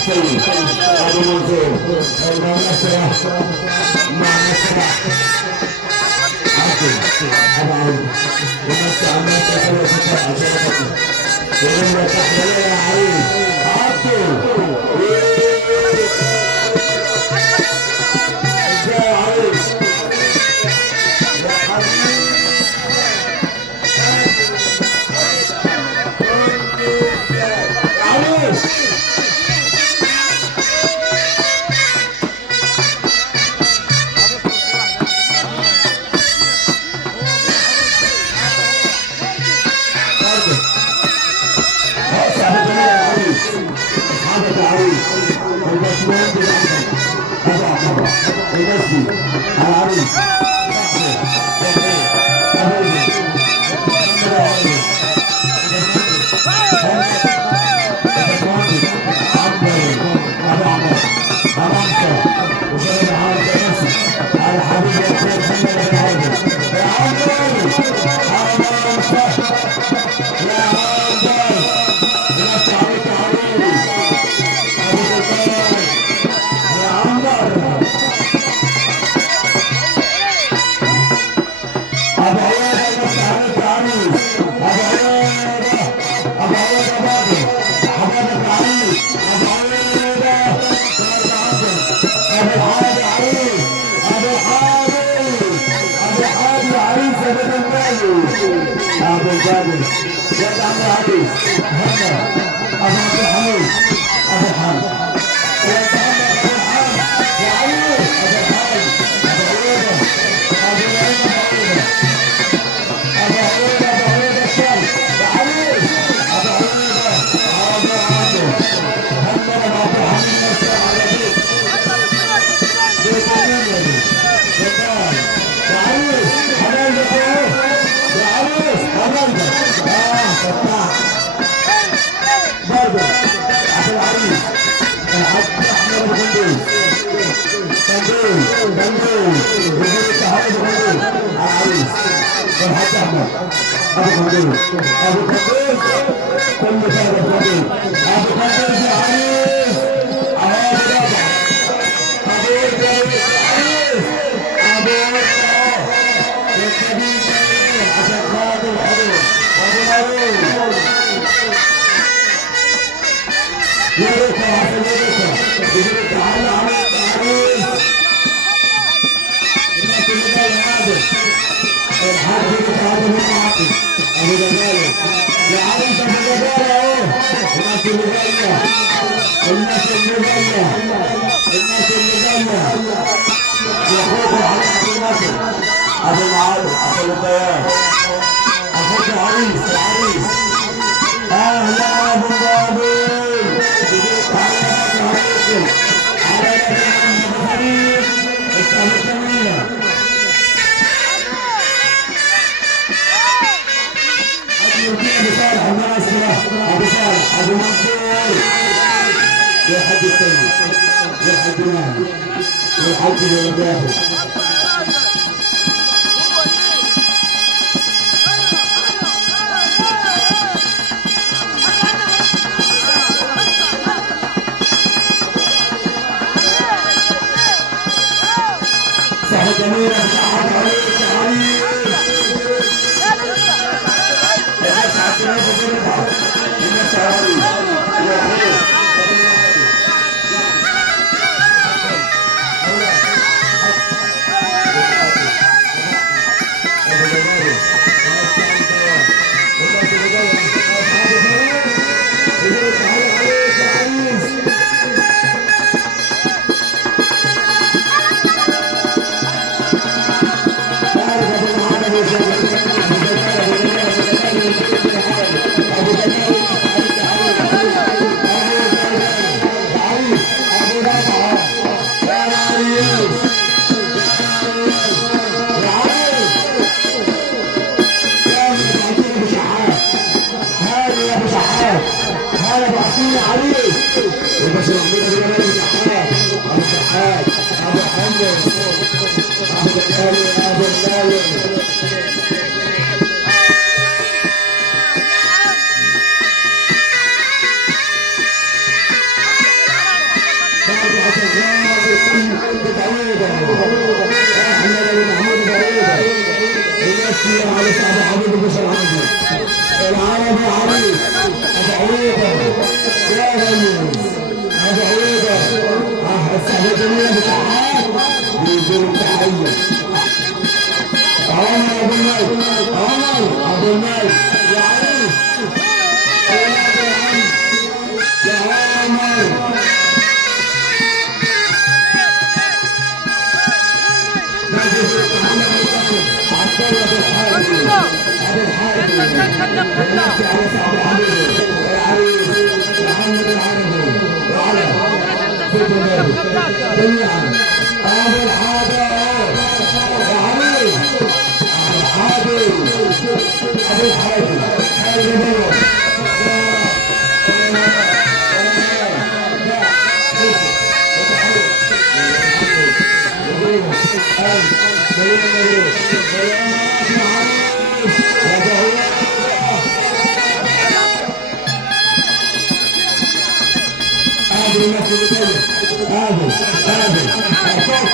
السيد ابو منصور المنصره مع مسرح عبد ابو عبد ومسح الناس حلوه عشان خاطر يقول لك تحيه يا عريس عبده ابو جابر يا عم علي هلا ابو حميد ابو حمد يا عم يا علي ابو حمد ابو عيوبه ابو عيوبه ابو عيوبه ابو عيوبه الشام يا علي ابو عيوبه ابو عبده هلا ابو حميد نصر على بيت بيت النبي يا علي حبايبي برضه عشان العريس الحاج احمد ابو قنديل قنديل وزير التحالف ابو قنديل على العريس والحاج احمد ابو قنديل كل سنه ابو قنديل يا عريس اهو بابا حبيبي يا عريس ابو الكبير عشان خاطر ابو يا ريت عشان يا تعالى على العريس الناس اللي جايه عادل الحاج تعالى من عادل ابو جمال يا عريس ابو جمال اهو الناس اللي جايه الناس اللي جايه الناس اللي جايه يا اخوك على ابو ناصر ابو العالم ابو البيان اخوك العريس العريس اهلا ابو ظبي ابو منصور يا حاج السيد يا حاج ماهر يا حاج الورداهي صحة جميلة صحة عليك يا علي يا اسعد الناس برفع الناس علي يا خير على سعد حبيب البشر عندي العربي عريض ابو عويضه يا غني ابو عويضه السعد الجميله بتاعها بيقول تحيه عمر ابو المجد عمر ابو المجد يا عريس يا عمر هذا